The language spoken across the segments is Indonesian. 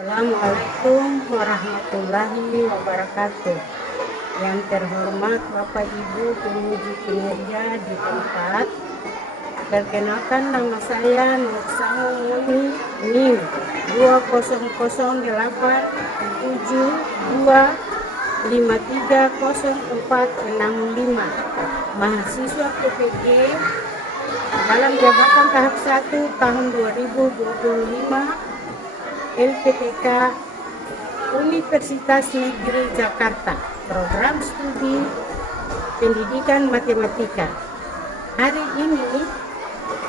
Assalamualaikum warahmatullahi wabarakatuh. Yang terhormat Bapak Ibu penguji kinerja di tempat, perkenalkan nama saya Nur Muni NIM 2000725300465, mahasiswa PPG dalam jabatan tahap 1 tahun 2025 LPTK Universitas Negeri Jakarta, program studi pendidikan matematika. Hari ini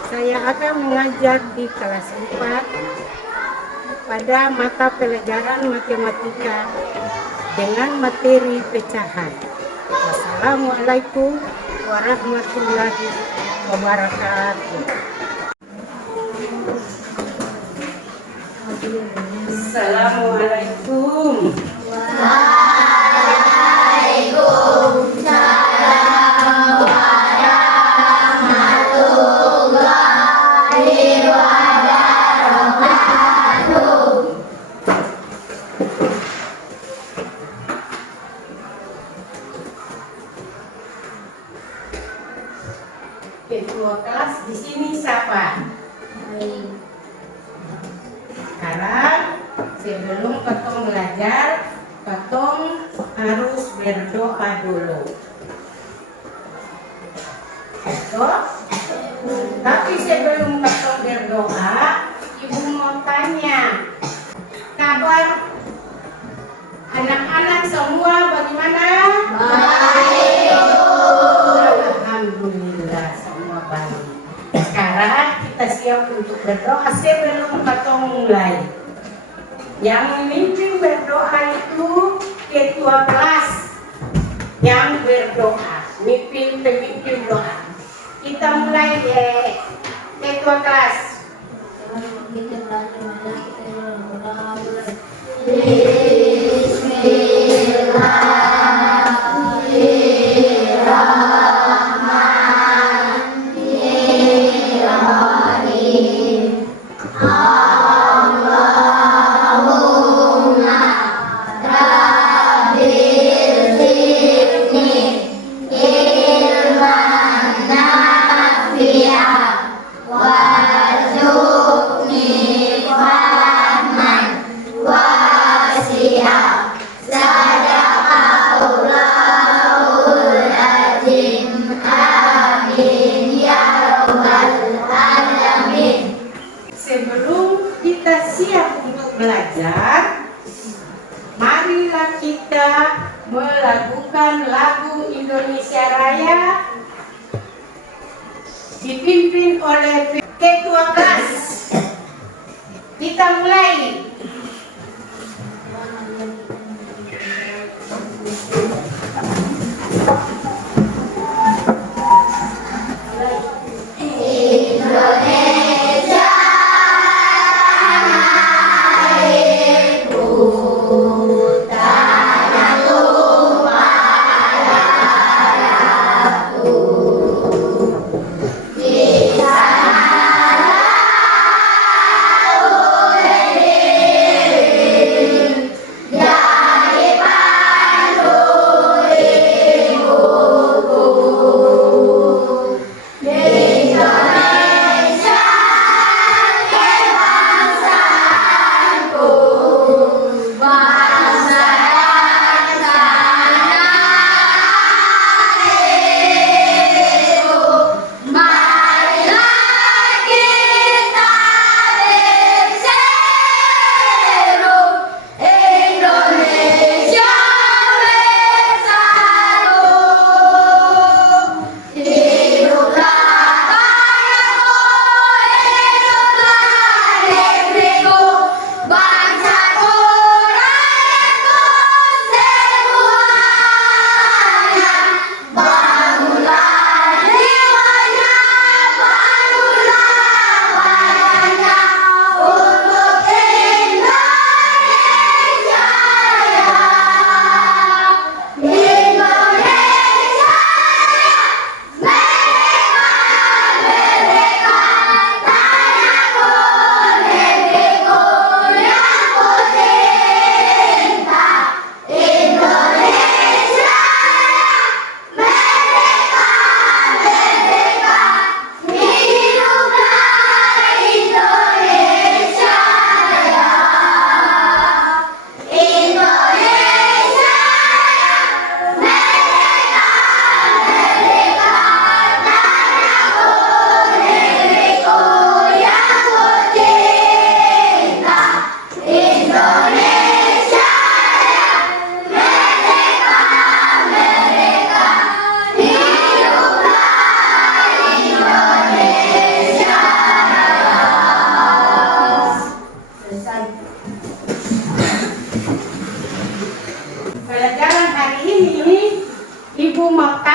saya akan mengajar di kelas 4 pada mata pelajaran matematika dengan materi pecahan. Wassalamualaikum warahmatullahi wabarakatuh. Assalamualaikum. Waalaikumsalam warahmatullahi wabarakatuh. Ketua kelas di sini siapa? Sekarang sebelum ketong belajar, ketong harus berdoa dulu. Betul? Tapi sebelum ketong berdoa, ibu mau tanya, kabar anak-anak semua bagaimana? Baik. Alhamdulillah semua baik. Sekarang kita siap untuk berdoa sebelum ketong mulai. Yang memimpin berdoa itu ketua kelas yang berdoa, pemimpin doa. Kita mulai ketua kelas. Sebelum kita siap untuk belajar, marilah kita melakukan lagu Indonesia Raya dipimpin oleh ketua kelas. Kita mulai. Kita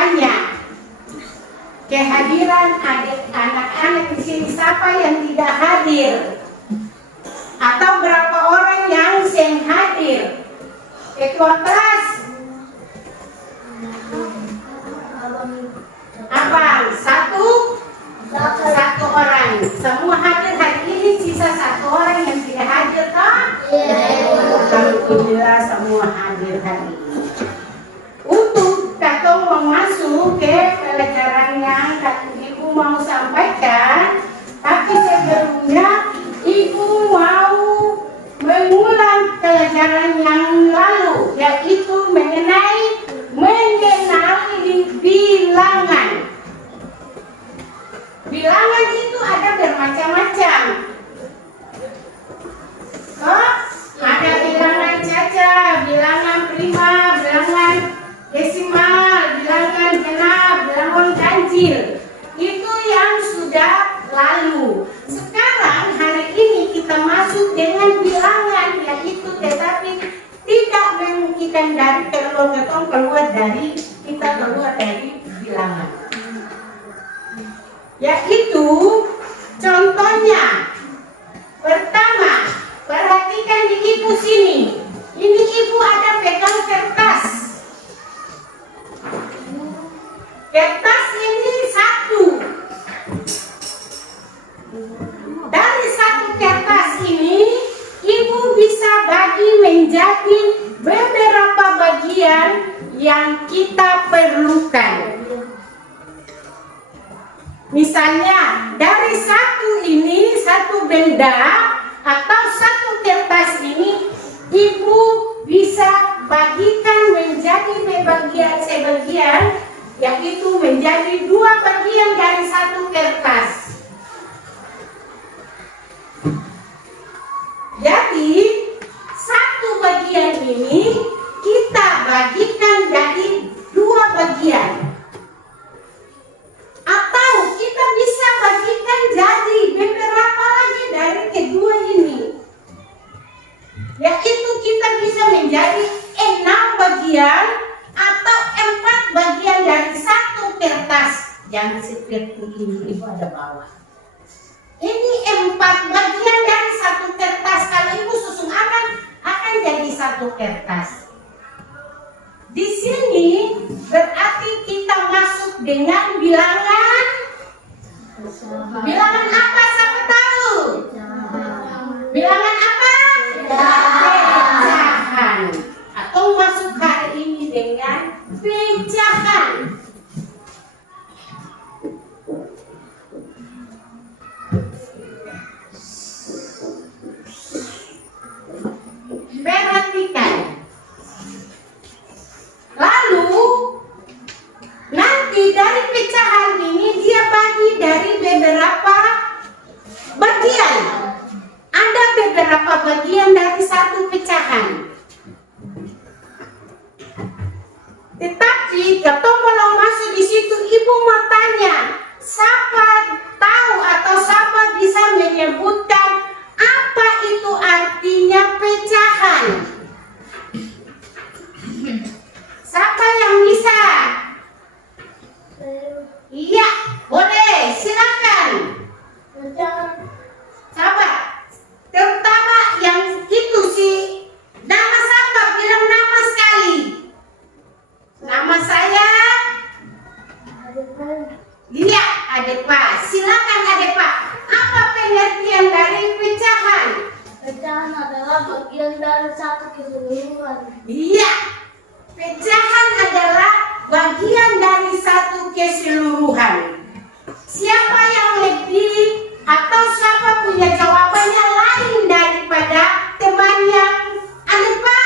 bertanya, kehadiran anak-anak di sini siapa yang tidak hadir? Atau berapa orang yang hadir? Ketua kelas? Abang, satu orang. Semua hadir hari ini, sisa satu orang yang tidak hadir, toh? Alhamdulillah semua hadir hari ini. Untuk Kakak mau masuk ke pelajaran yang Ibu mau sampaikan, tapi sebelumnya Ibu mau mengulang pelajaran yang lalu, yaitu mengenai mengenali bilangan. Bilangan itu ada bermacam-macam. Oh, ada bilangan caca, bilangan prima, bilangan desimal, bilangan genap, bilangan ganjil. Itu yang sudah lalu. Sekarang hari ini kita masuk dengan bilangan, yaitu tetapi tidak memungkinkan dari keluar dari bilangan. Yaitu contohnya, pertama, perhatikan di Ibu sini. Ini Ibu ada pegang kertas. Kertas ini satu. Dari satu kertas ini, Ibu bisa bagi menjadi beberapa bagian yang kita perlukan. Misalnya, dari satu benda atau satu kertas ini, Ibu bisa bagikan menjadi sebagian, yaitu menjadi 2 bagian dari satu kertas. Jadi, satu bagian ini kita bagikan jadi 2 bagian. Atau kita bisa bagikan jadi beberapa lagi dari kedua ini. Yaitu kita bisa menjadi 6 bagian atau 4 bagian dari satu kertas. Yang seperti ini Ibu ada bawah. Ini 4 bagian dari satu kertas. Kalau Ibu susun akan jadi satu kertas. Di sini berarti kita masuk dengan bilangan. Bilangan apa? Siapa tahu? Bilangan apa? Pecahan. Atau masuk hari ini dengan pecahan. Perhatikan. Lalu nanti dari pecahan ini dia bagi dari beberapa bagian. Ada beberapa bagian dari satu pecahan. Tetapi kalau mau masuk di situ, Ibu mau tanya, siapa tahu atau siapa bisa menyebutkan apa itu artinya pecahan? Siapa yang bisa? Iya, boleh, silakan. Sahabat, terutama yang itu sih, nama siapa? Bilang nama sekali. Nama saya? Iya, Adepa. Silakan Adepa. Apa pengertian dari pecahan? Pecahan adalah bagian dari satu keseluruhan. Iya. Pecahan adalah bagian dari satu keseluruhan. Siapa yang lebih atau siapa punya jawabannya lain daripada temannya? Adepa.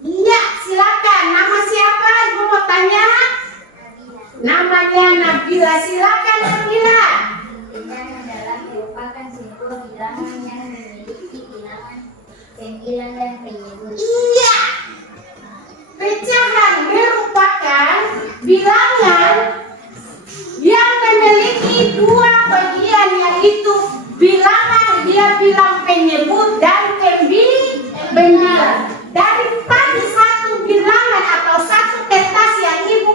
Iya, silakan. Nama siapa? Ibu mau tanya. Namanya Nabila. Silakan Nabila. Pecahan adalah merupakan sebuah bilangan yang memiliki bilangan penghilang dan penyebut. Iya. Pecahan merupakan bilangan yang memiliki 2 bagian, yaitu bilangan bilang penyebut dan pembilang. Dari tadi satu bilangan atau satu kertas yang Ibu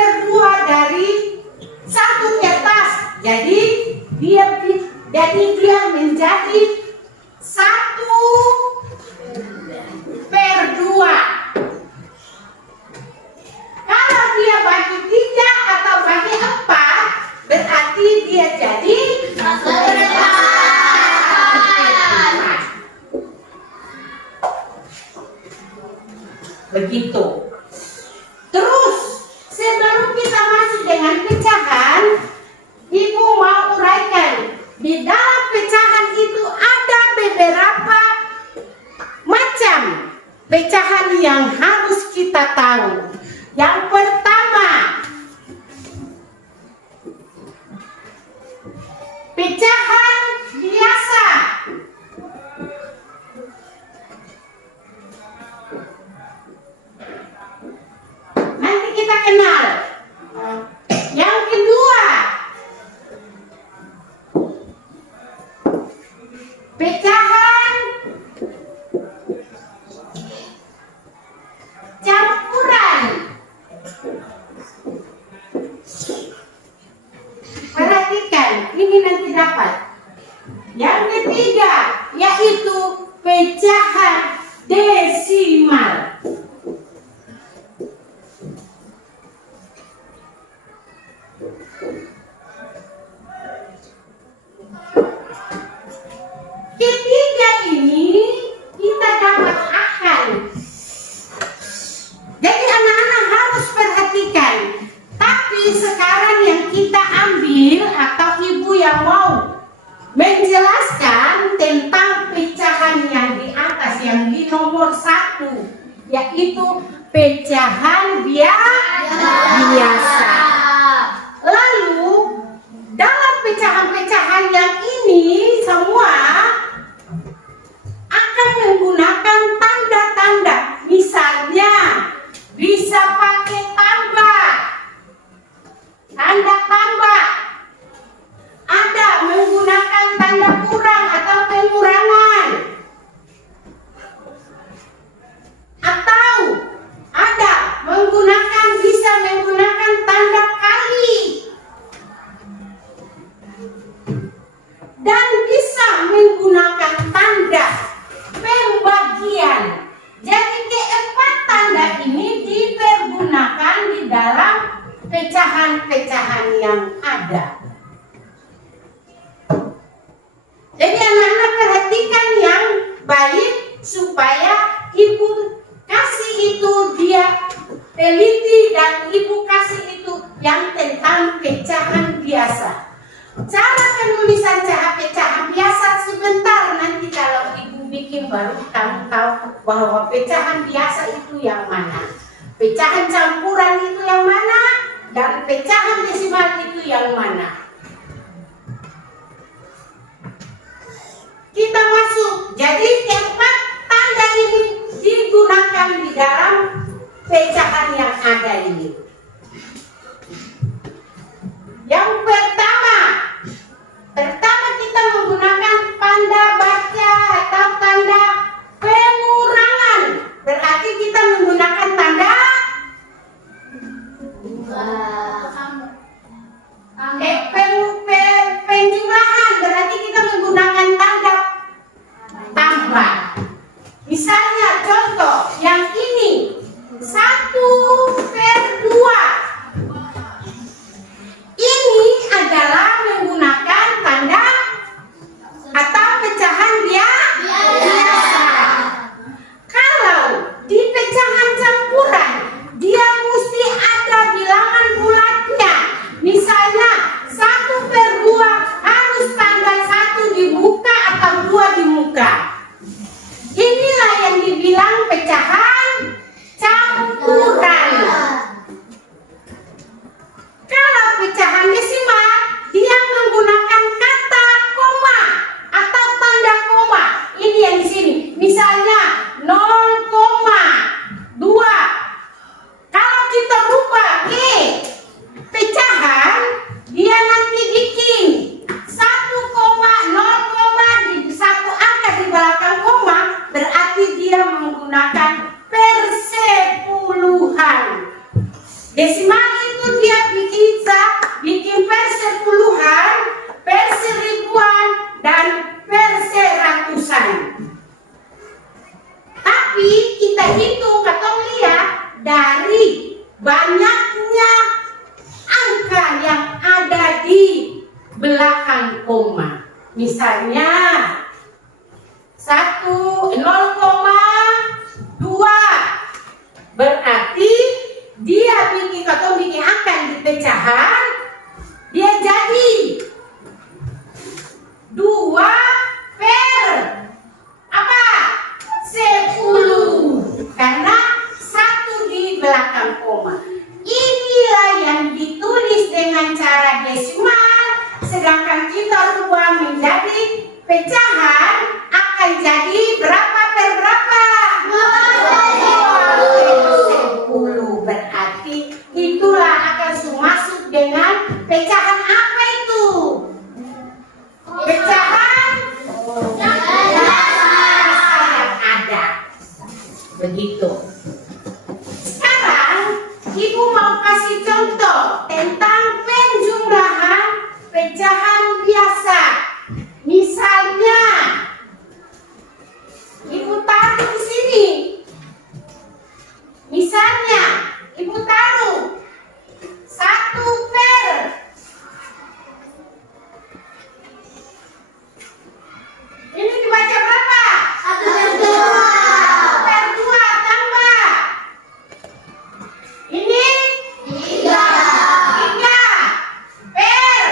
1/2 dari satu kertas. Jadi dia menjadi 1/2. Kalau dia bagi 3 atau bagi 4, berarti dia jadi 1/4. Begitu. Terus sebelum kita masuk dengan pecahan, Ibu mau uraikan. Di dalam pecahan itu ada beberapa macam pecahan yang harus kita tahu. Yang pertama, pecahan biasa. Nanti kita kenal. Yang kedua, pecahan campuran. Perhatikan, ini nanti dapat. Yang ketiga, yaitu pecahan desimal. Ketiga ini kita dapat akal. Jadi anak-anak harus perhatikan. Tapi sekarang yang kita ambil atau ibu yang mau menjelaskan tentang pecahan yang di atas, yang di nomor 1, yaitu pecahan biasa. Lalu dalam pecahan-pecahan yang ini semua akan menggunakan tanda-tanda. Misalnya bisa pakai tambah, tanda tambah. Ada menggunakan tanda kurang atau pengurangan. Atau ada bisa menggunakan tanda kali. Dan bisa menggunakan tanda pembagian. Jadi keempat tanda ini dipergunakan di dalam pecahan-pecahan yang ada. Jadi anak-anak perhatikan yang baik supaya ibu kasih itu dia teliti dan ibu kasih itu yang tentang pecahan biasa. Cara penulisan pecahan biasa sebentar, nanti kalau ibu bikin baru kamu tahu bahwa pecahan biasa itu yang mana, pecahan campuran itu yang mana, dan pecahan desimal itu yang mana. Kita masuk. Jadi keempat tanda ini digunakan di dalam pecahan yang ada ini. Yang pertama kita menggunakan tanda baca atau tanda pengurangan. Berarti kita menggunakan tanda penjumlahan. Berarti kita menggunakan tanda tambah. Misalnya contoh yang ini 1/2. Ini adalah menggunakan tanda atau pecahan biasa. Kalau di pecahan campuran, dia mesti ada bilangan bulatnya. Misalnya 1/2 Misalnya 0,2 berarti dia bikin akan di pecahan, dia jadi 2 per apa? 10, karena 1 di belakang koma. Inilah yang ditulis dengan cara desimal, sedangkan kita rubah menjadi pecahan akan jadi berapa per berapa? 10. Berarti itulah akan masuk dengan pecahan apa itu? Pecahan yang ada. Begitu. Sekarang Ibu mau kasih contoh tentang penjumlahan pecahan biasa. Misalnya, Ibu taruh di sini. Misalnya, Ibu taruh 1 per. Ini dibaca berapa? 1 per 2 tambah. Ini 3 per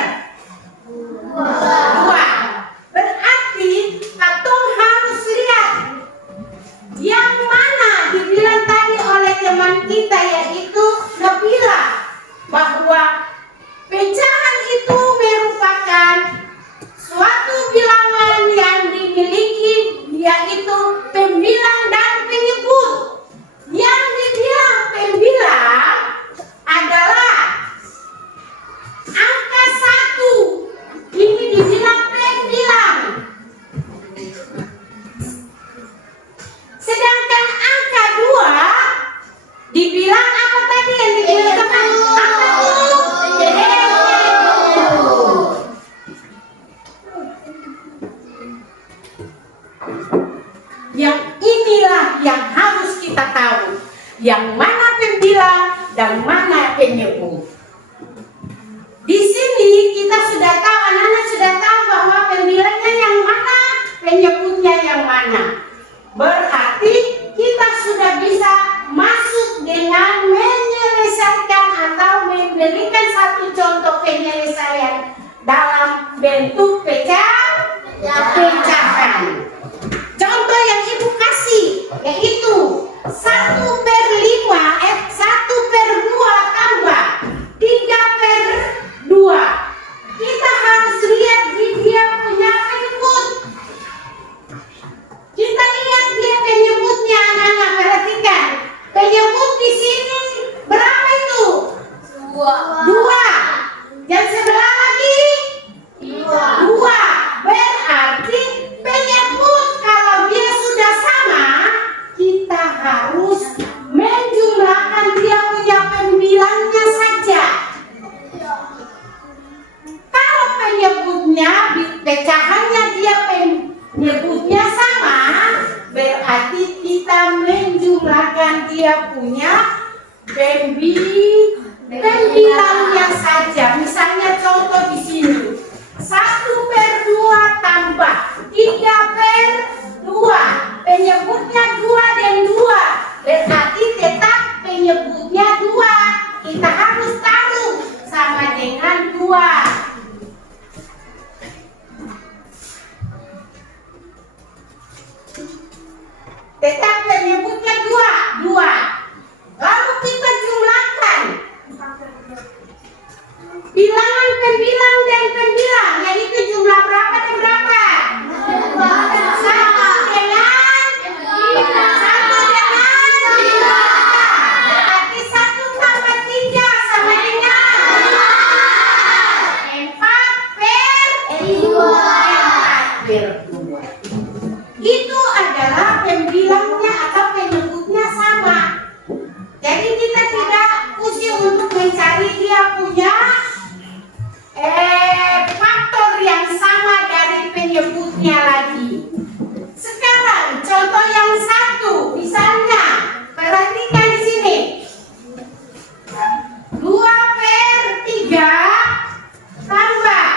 2. Berarti Katung harus lihat yang mana dibilang tadi oleh teman kita, yaitu Nabila, bahwa pecahan itu merupakan suatu bilangan yang dimiliki, yaitu pembilang dan penyebut. Yang dibilang pembilang adalah angka 1. Ini dibilang pembilang. Sedangkan angka 2 dibilang apa tadi yang dibilang teman? Angka 2. Yang inilah yang harus kita tahu, yang mana pembilang dan mana penyebut. Di sini kita sudah tahu, anak-anak sudah tahu bahwa pembilangnya yang mana, penyebutnya yang mana. Berarti kita sudah bisa masuk dengan menyelesaikan atau memberikan satu contoh penyelesaian dalam bentuk pecahan. Contoh yang Ibu kasih yaitu 1 per 2 tambah 3 per 2. Kita harus lihat dia punya penyebut. Kita lihat dia penyebutnya, anak-anak perhatikan. Penyebut di sini berapa itu? 2. Yang sebelah lagi 2. Berarti penyebut kalau dia sudah sama, kita harus menjumlahkan dia punya pembilangnya saja. Kalau penyebutnya, pecahannya dia penyebutnya sama, berarti kita menjumlahkan dia punya pembilangnya saja. Misalnya contoh di sini 1 per 2 tambah 3 per 2. Penyebutnya 2 dan 2. Berarti tetap penyebutnya 2. Kita harus taruh sama dengan 2. Tetap penyebutnya 2. Lalu kita jumlahkan bilangan pembilang dan pembilang, yaitu jumlah berapa dan berapa? 1 dengan 3. Berarti 1 tambah 3 sama dengan 4 per 2. Itu adalah pembilangnya atau penyebutnya sama. Jadi kita tidak pusing untuk mencari dia punya faktor yang sama dari penyebutnya lagi. Sekarang contoh yang 1, misalnya perhatikan di sini 2 per 3 tambah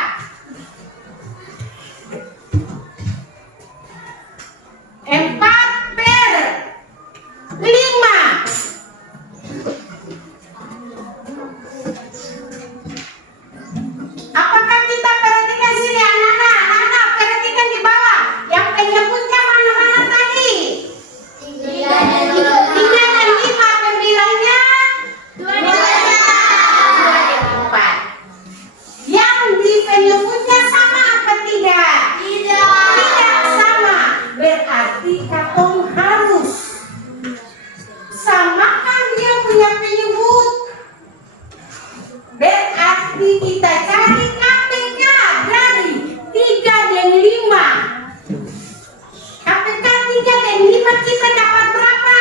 berarti kita cari KPK dari 3 dan 5. KPK 3 dan 5 kita dapat berapa?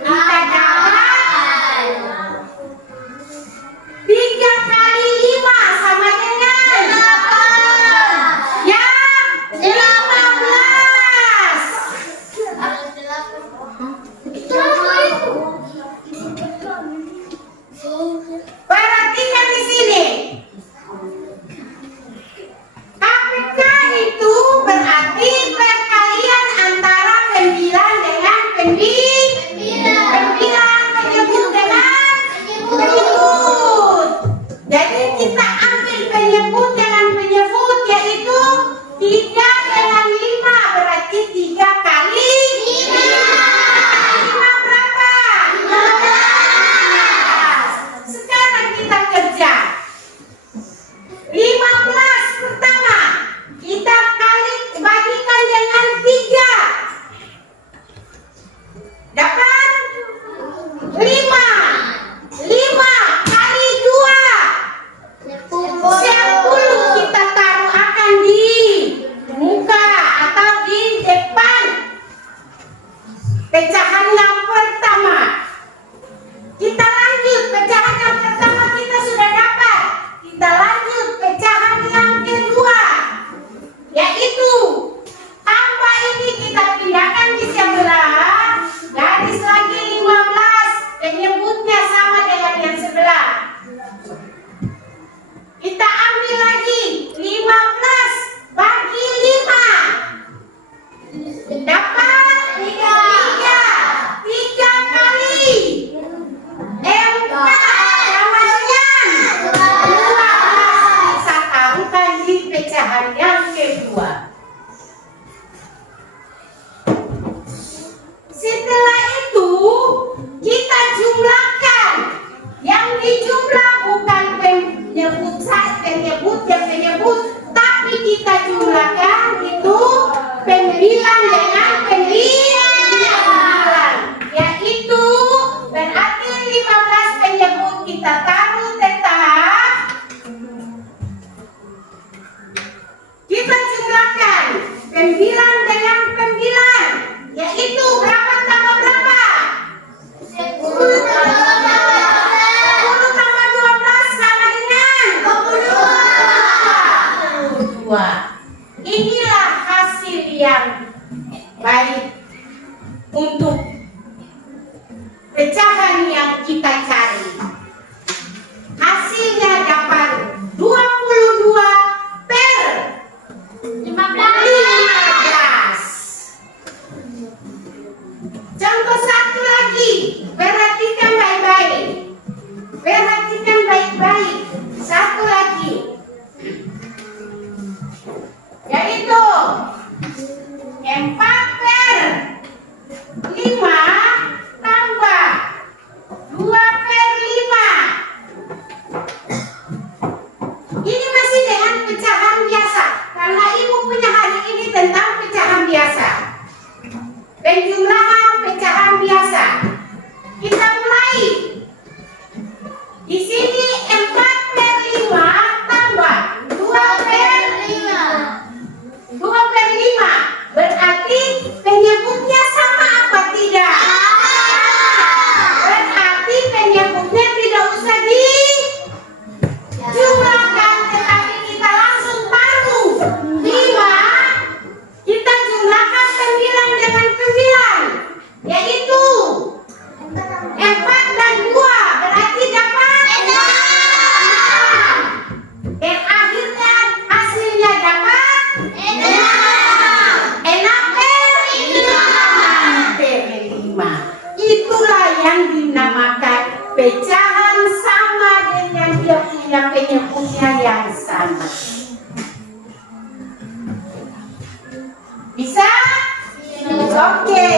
Kita dapat 3 kali 5 sama dengan yang 15. Perhatikan di sini. KPK itu berarti perkalian antara pembilang dengan pembilang, penyebut dengan penyebut. Jadi kita ambil penyebut dengan penyebut, yaitu 3 dengan 5 berarti 3 kali 5 berapa? 15. Sekarang kita kerja. 15 pertama kita bagikan dengan 3. Dapat 5. 5 kali 2 10 kita taruh akan di muka atau di depan pecahan yang pertama. Kita lanjut, pecahan yang pertama kita sudah dapat. Kita lanjut pecahan yang kedua, yaitu tambah ini kita pindahkan di sebelah, garis lagi 15, penyebutnya sama dengan yang sebelah. Kita ambil lagi 15 bagi 5 dapat 3 kali 4 sama dengan 12. Bisa taruhkan di pecahan yang kedua. Setelah itu kita jumlahkan. Yang dijumlah bukan penyebut, tapi kita jumlahkan itu pembilang dengan pembilang, yaitu berarti 15 penyebut kita taruh tetap. Kita jumlahkan pembilang dengan pembilang, yaitu berapa tambah berapa? 10 tambah 12 sama dengan 22. Inilah hasil yang baik untuk pecahan yang kita cari. Hasilnya dapat 22 per 15. Contoh satu lagi, perhatikan baik-baik. Perhatikan baik-baik. Satu lagi, yaitu 4 per 5 tambah 2 per 5. Ini masih dengan pecahan biasa, karena ibu punya hari ini tentang pecahan biasa. Penjumlahan pecahan biasa. Kita mulai. Di sini 4 per 5 tambah 2 per 5. Berarti penyebutnya sama apa tidak? Berarti penyebutnya tidak usah dijumlahkan, tetapi kita langsung taruh 5. Kita jumlahkan 9 dengan 9, yaitu 4 dan 2 berarti dapat 6. Dan akhirnya hasilnya dapat 6 per 5. Itulah yang dinamakan pecahan sama dengan dia punya penyebutnya yang sama. Bisa? Oke.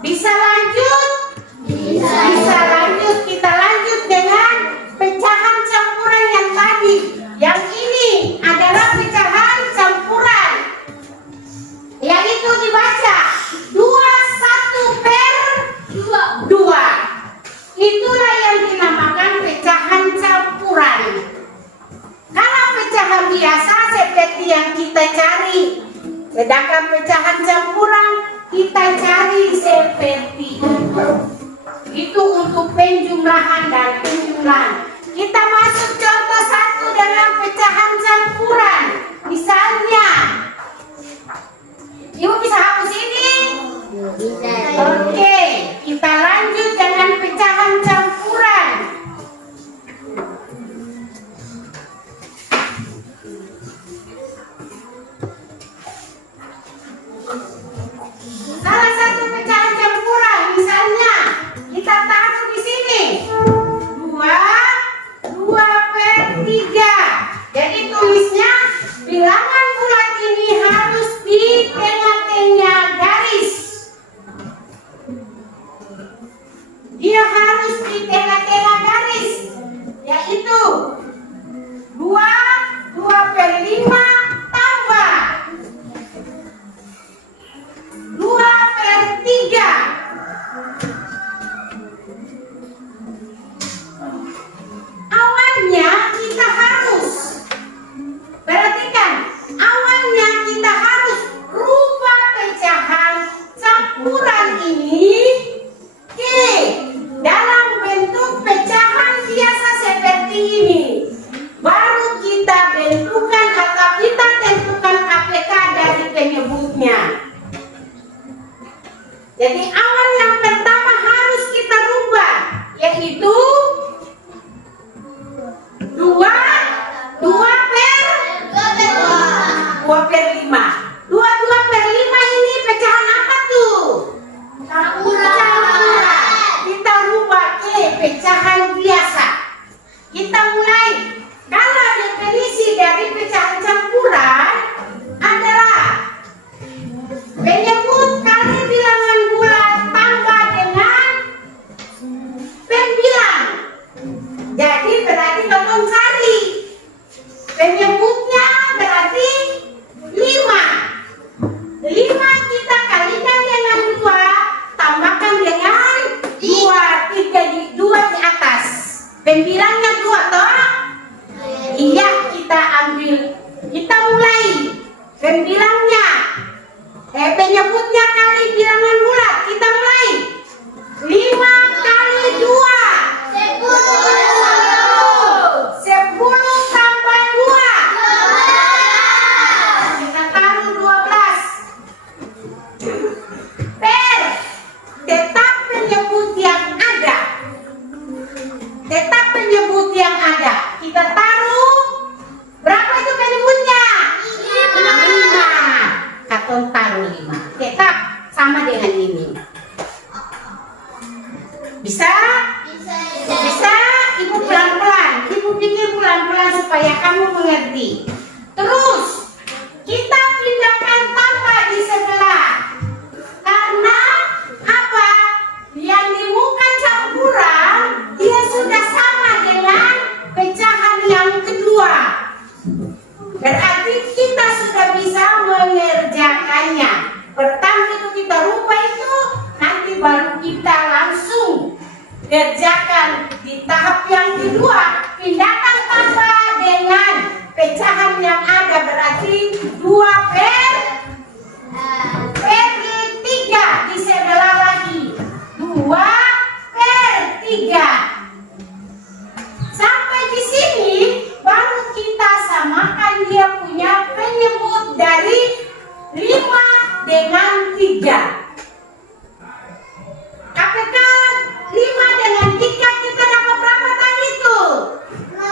Bisa lanjut? Bisa lanjut. Kita lanjut dengan pecahan campuran yang tadi. Yang ini adalah pecahan campuran, yaitu dibaca 21 per 2. Itulah yang dinamakan pecahan campuran. Sedangkan pecahan campuran kita cari seperti itu. Itu untuk penjumlahan dan penjumlahan. Kita masuk contoh satu dengan pecahan campuran. Misalnya, Ibu bisa hapus ini? Bisa. Oke, kita lanjut dengan pecahan campuran. Salah satu pecahan campuran, misalnya kita taruh di sini 2/3. Jadi tulisnya bilangan bulat ini harus di tengah-tengah garis. Dia harus di tengah-tengah garis, yaitu 2/5 tambah 2/3. Awalnya kita harus perhatikan, awalnya kita harus rubah pecahan campuran ini ke dalam bentuk pecahan biasa seperti ini. Baru kita bentukan atau kita tentukan KPK dari penyebutnya. Jadi awal yang pertama harus kita rubah, yaitu 2/5. 2/5 ini pecahan apa tuh? Campuran. Kita rubah ke pecahan biasa. Kita mulai. Kalau definisi dari pecahan campuran adalah penyebut kali bilangan bulat tambah dengan pembilang. Jadi berarti tolong cari penyebutnya berarti 5. 5 kita kalikan dengan 2, tambahkan dengan 2 di atas. Pembilangnya 2 toh? Iya, kita ambil. Kita mulai pembilangnya. Penyebutnya kali bilangan bulat. Kita mulai. 5 kali 2. 10 tambah 2. Kita taruh 12. Tetap penyebut yang ada. Tetap penyebut yang ada. Kita taruh. Berapa itu penyebutnya? 5. Katong taruh 5. Tetap sama dengan ini. Bisa? Bisa? Ibu pelan-pelan. Ibu pikir pelan-pelan supaya kamu mengerti. Terus kita pindahkan tambah di sebelah. Karena apa? Yang di muka campuran dia sudah sama dengan pecahan yang kedua. Berarti kita sudah bisa mengerjakannya. Pertama itu kita rubah itu, nanti baru kita langsung kerjakan di tahap yang kedua. Pindahkan tambah dengan pecahan yang ada, berarti 2/3 di sebelah lagi. 2/3. Sampai di sini baru kita samakan dia punya penyebut dari 5 dengan 3. KPK 5 dengan 3 kita dapat berapa tadi tuh? 6.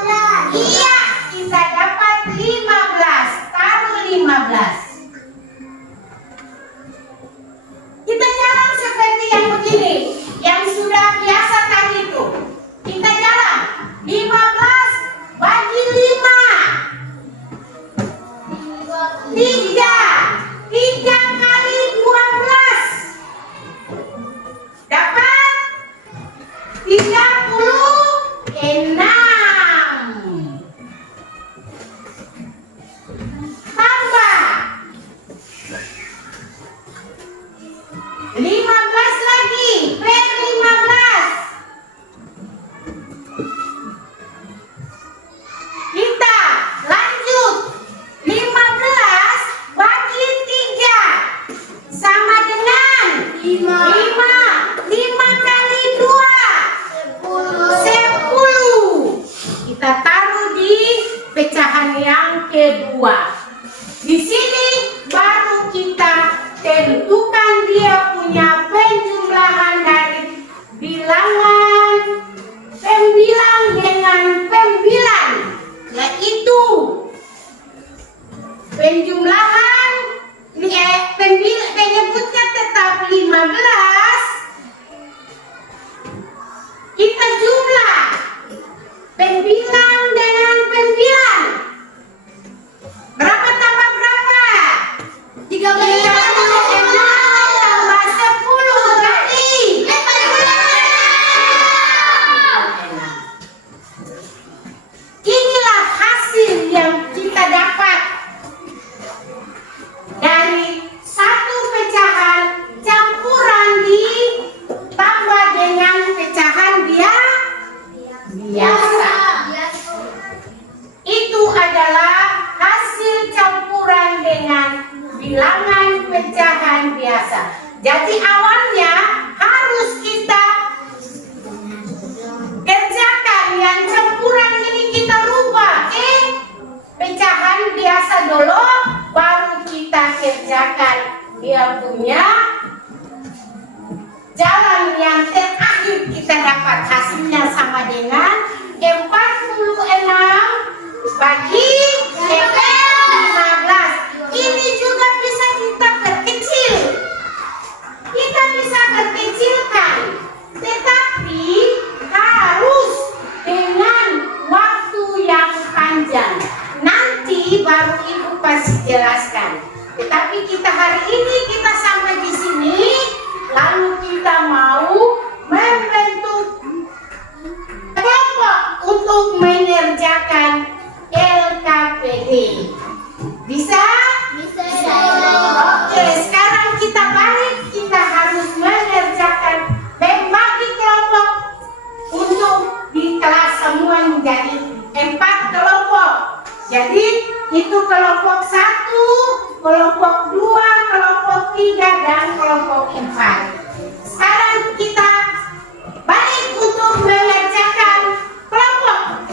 kita taruh di pecahan yang kedua. Di sini baru kita tentukan dia punya penjumlahan dari bilangan pembilang dengan pembilan, yaitu penjumlahan penyebutnya tetap 15. Kita jumlah pembilang dengan pembilan. Berapa tambah berapa? 36 tambah 10 berarti 46. Inilah hasil yang kita dapat dari satu pecahan campuran ditambah dengan pecahan biasa. Itu adalah hasil campuran dengan bilangan pecahan biasa. Jadi awalnya harus kita kerjakan yang campuran ini, kita rubah pecahan biasa dulu, baru kita kerjakan dia punya jalan yang terakhir. Kita dapat hasilnya sama dengan 46 bagi 15. Ini juga bisa kita perkecil. Kita bisa perkecilkan, tetapi harus dengan waktu yang panjang. Nanti baru Ibu pasti jelaskan. Tetapi kita hari ini kita sampai di sini, lalu kita mau membentuk kelompok untuk mengerjakan LKPD. Bisa? Bisa. Oke, sekarang kita balik. Kita harus mengerjakan membagi kelompok untuk di kelas semua menjadi 4 kelompok. Jadi itu kelompok 1, kelompok 2, kelompok 3, dan kelompok 4. Sekarang kita balik untuk mengerjakan kelompok.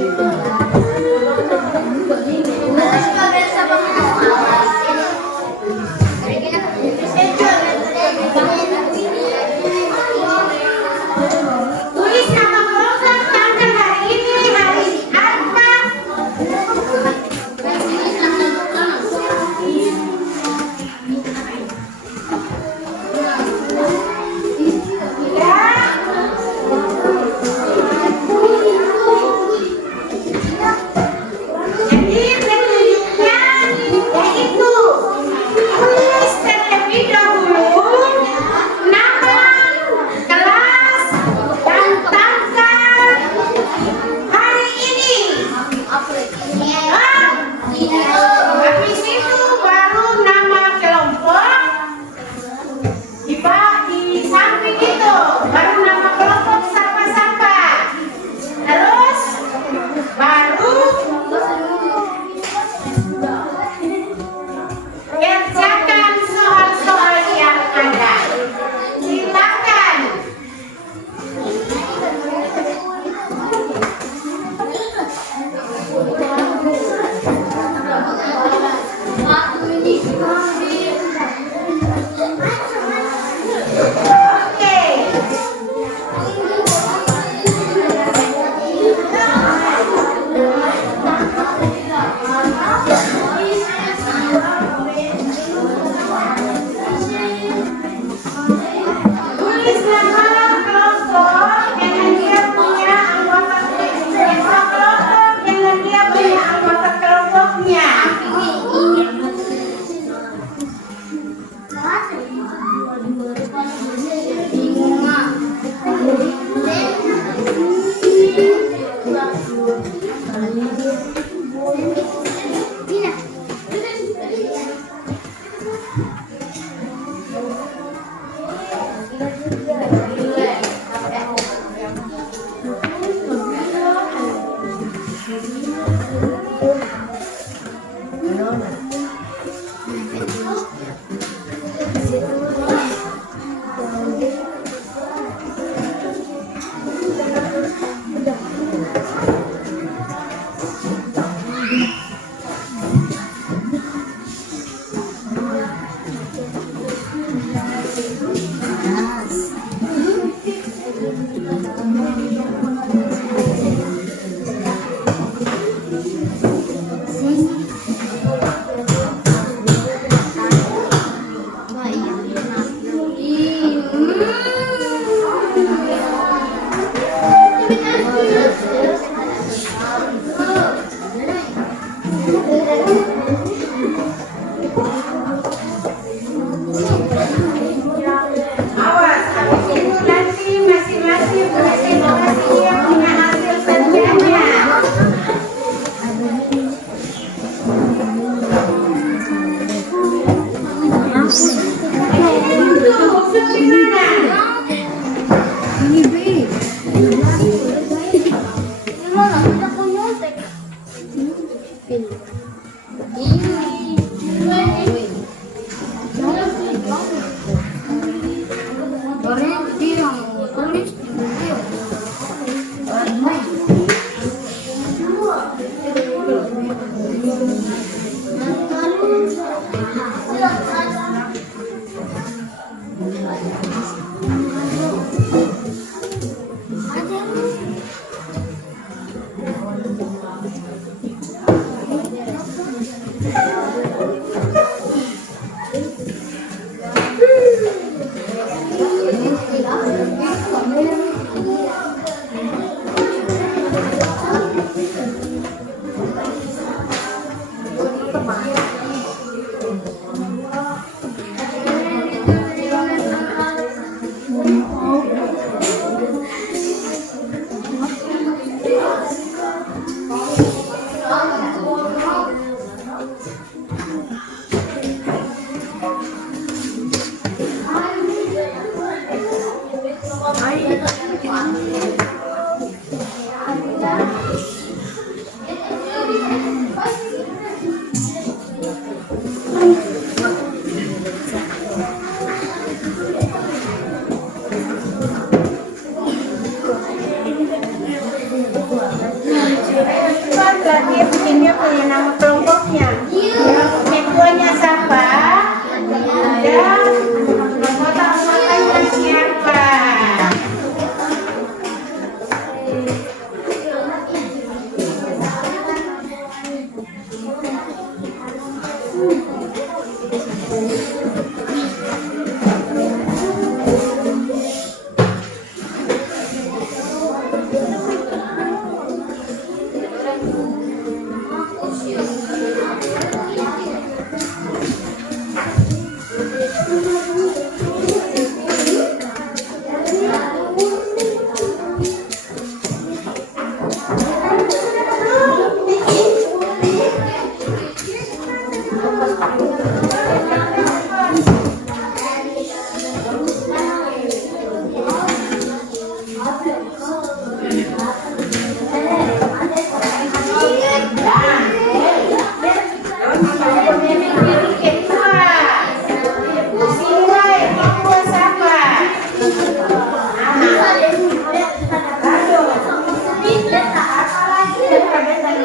Tulis nama program tanggal hari ini hari apa? Jadi petunjuknya yaitu tulis terlebih dahulu nama, kelas, dan tanggal hari ini. Habis itu baru nama kelompok. Di samping itu baru nama kelompok siapa-siapa. Terus baru kerjakan soal-soal yang ada. Silakan. Oke. Tulis nama kelompok dengan dia punya anggota kelompoknya. Awas, habis itu nanti masing-masing presentasi yang punya hasil kerjanya.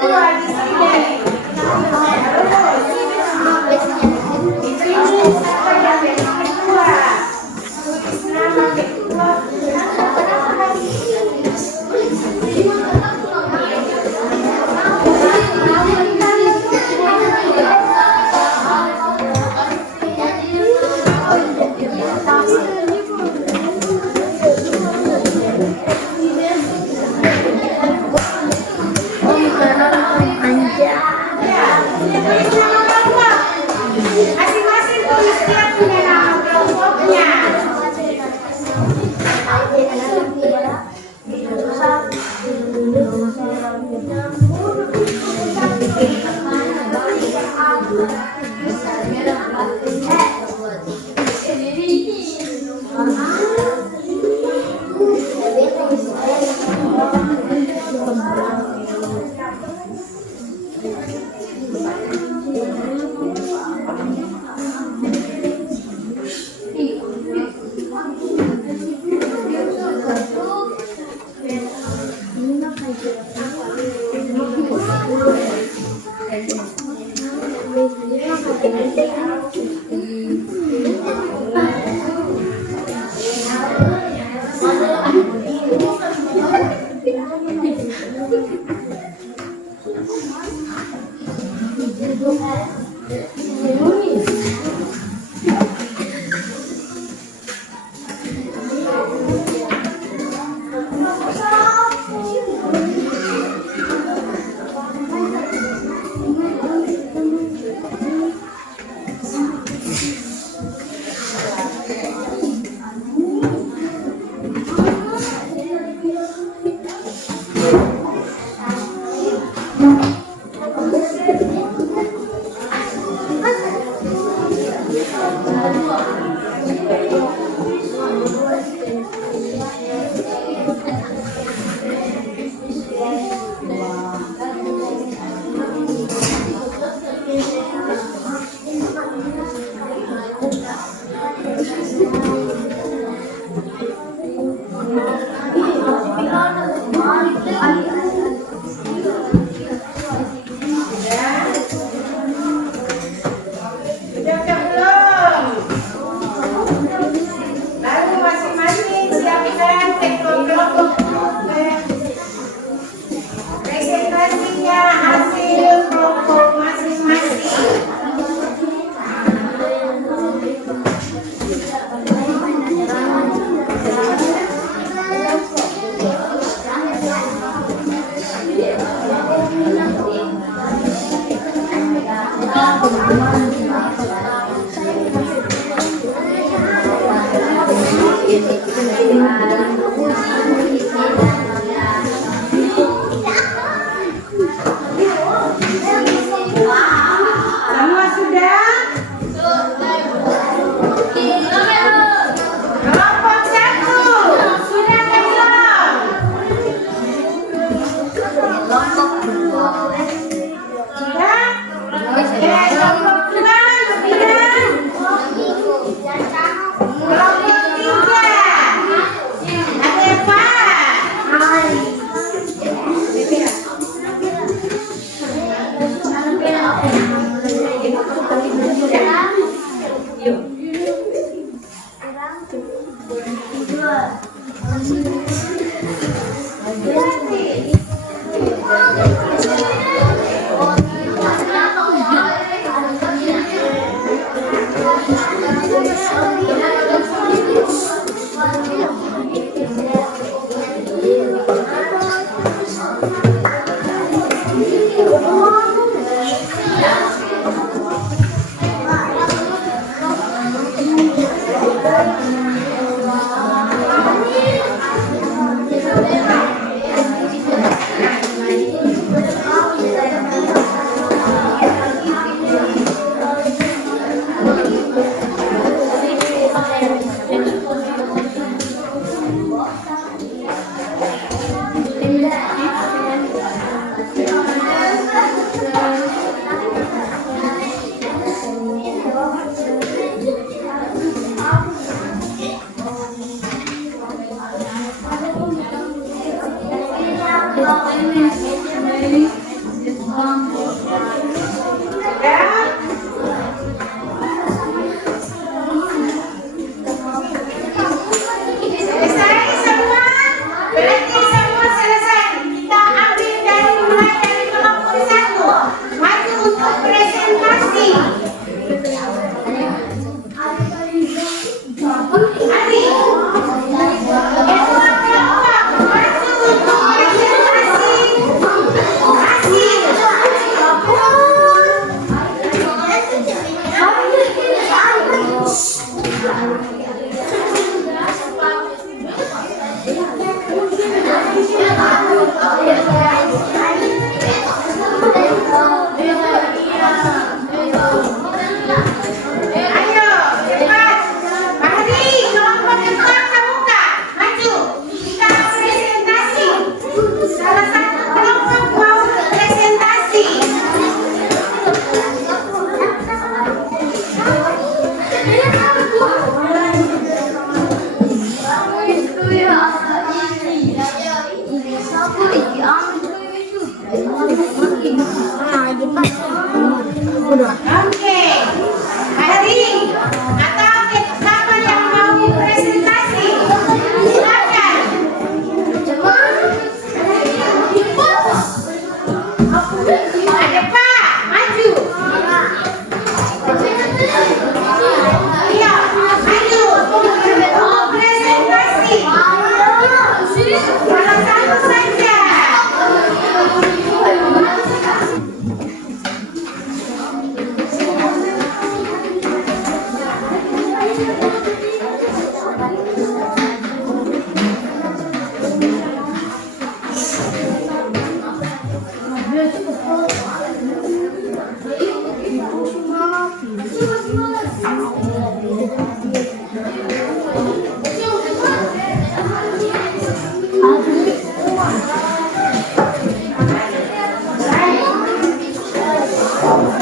kedua di sini. Terus siapa yang kedua? Tulis nama kedua. Masing-masing tulis dia punya nama kelompoknya. Oke, Hari atau siapa yang mau presentasi? Silakan. Ada Pak, maju. Iya, maju. Mau presentasi. Salah satu saja.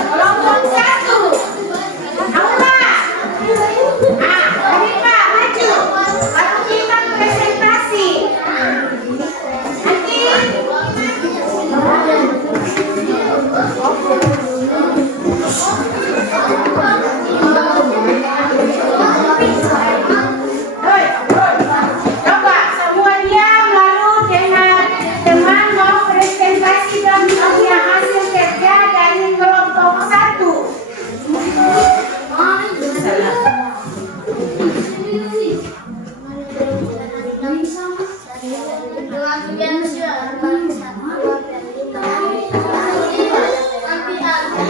Kelompok satu, Aula. Ini Pak, maju. Baru kita presentasi. Nanti. Hoi, coba semua diam lalu dengan teman mau presentasi dan punya hasil kerja dari kelompok satu.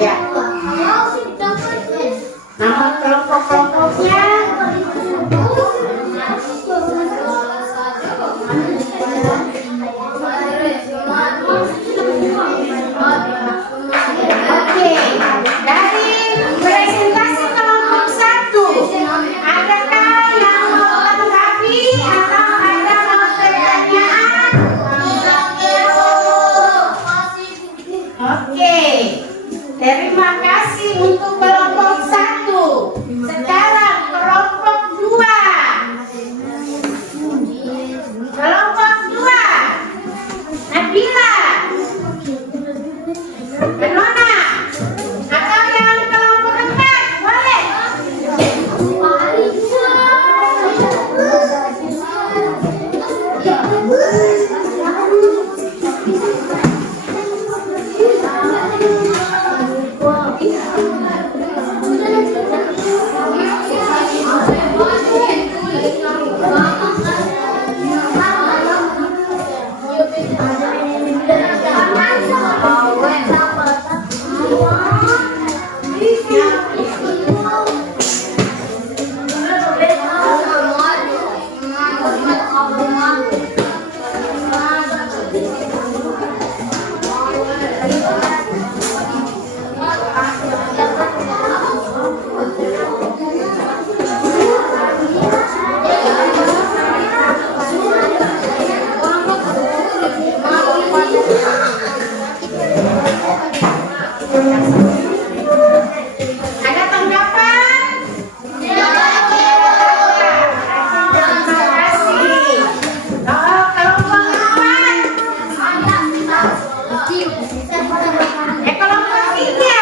Ya. Nama kelompok-kelompoknya. Oke, dari presentasi kelompok satu, adakah yang mau melengkapi atau ada mau pertanyaan? Oke, terima kasih untuk kelompok satu. Sekarang kelompok dua. Kelompok dua, Nabila, Nona, atau yang kelompok empat, boleh? Ada tanggapan? Terima kasih. Kelompok empat. Kelompok tiga.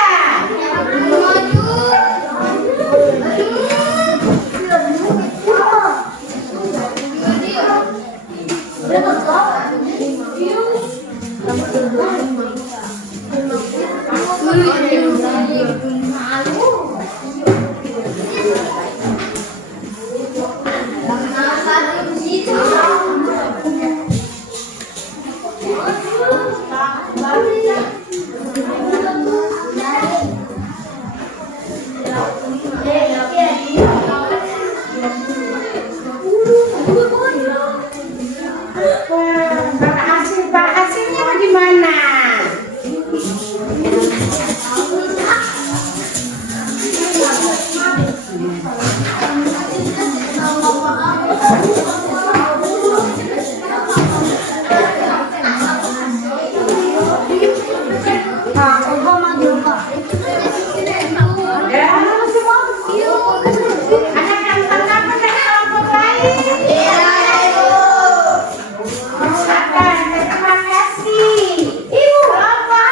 Hasilnya bagaimana? Terima kasih. Kelompok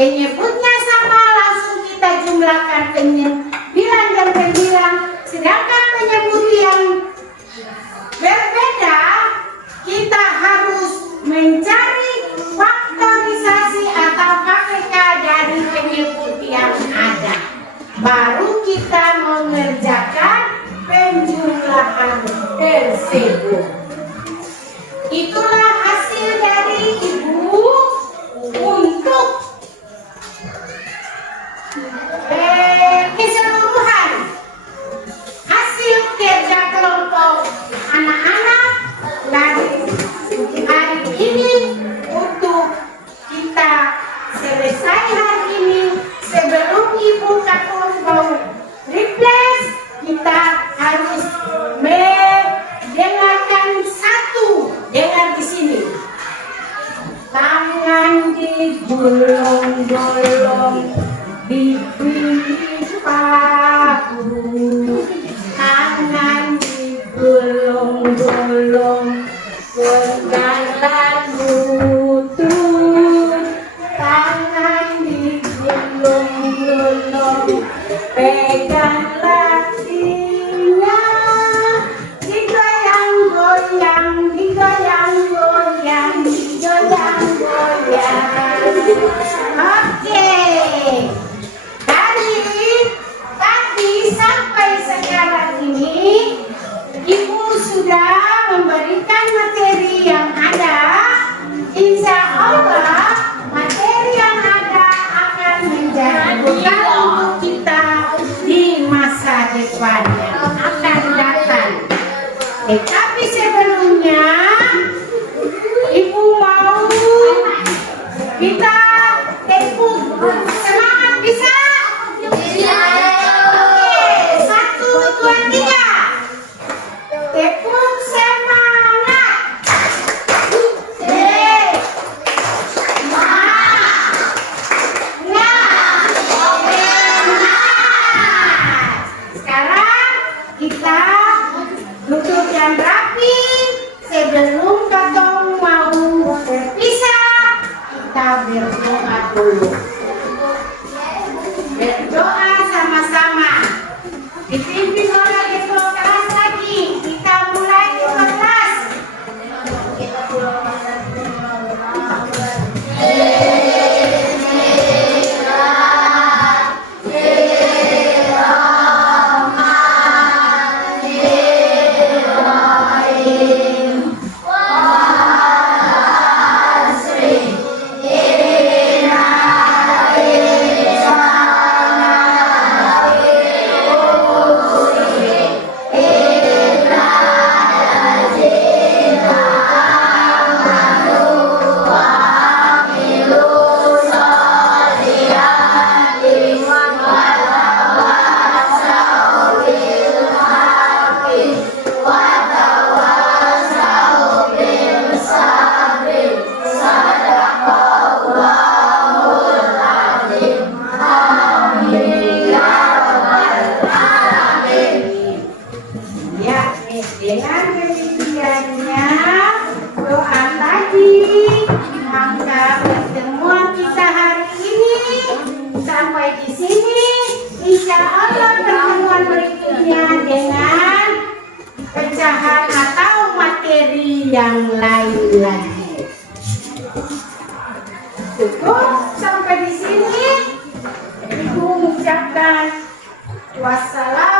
Penyebutnya sama, langsung kita jumlahkan bilang dan pembilang. Sedangkan penyebut yang berbeda, kita harus mencari faktorisasi atau KPK dari penyebut yang ada. Baru kita mengerjakan penjumlahan tersebut. Itulah hasil dari Ibu untuk keseluruhan hasil kerja kelompok anak-anak dari hari ini untuk kita selesai hari ini. Sebelum Ibu Katong mau replace, kita harus mendengarkan satu. Dengar di sini. Tangan digulung-gulung, dipilih paku. Tangan digulung-gulung, pegangan lutut. Tangan digulung-gulung, pegang lakinya. Digoyang-goyang, digoyang-goyang, digoyang-goyang. Oke. Dari tadi sampai sekarang ini, Ibu sudah memberikan materi yang ada. Insya Allah, materi yang ada akan menjadi bekal untuk kita di masa depan yang akan datang. Tapi sebelumnya, Ibu mau kita tepuk semangat, bisa? Oke, 1, 2, 3. Tepuk semangat. Sekarang kita duduk yang rapi. Sebelum Katong mau berpisah, kita berdoa dulu. Berdoa sama-sama. Dipimpin oleh ketua kelas lagi. Kita mulai ketua kelas. Ya, dengan demikiannya doa tadi, maka pertemuan kita hari ini sampai di sini. Insya Allah pertemuan berikutnya dengan pecahan atau materi yang lain lagi. Cukup sampai di sini. Ibu mengucapkan wassalam.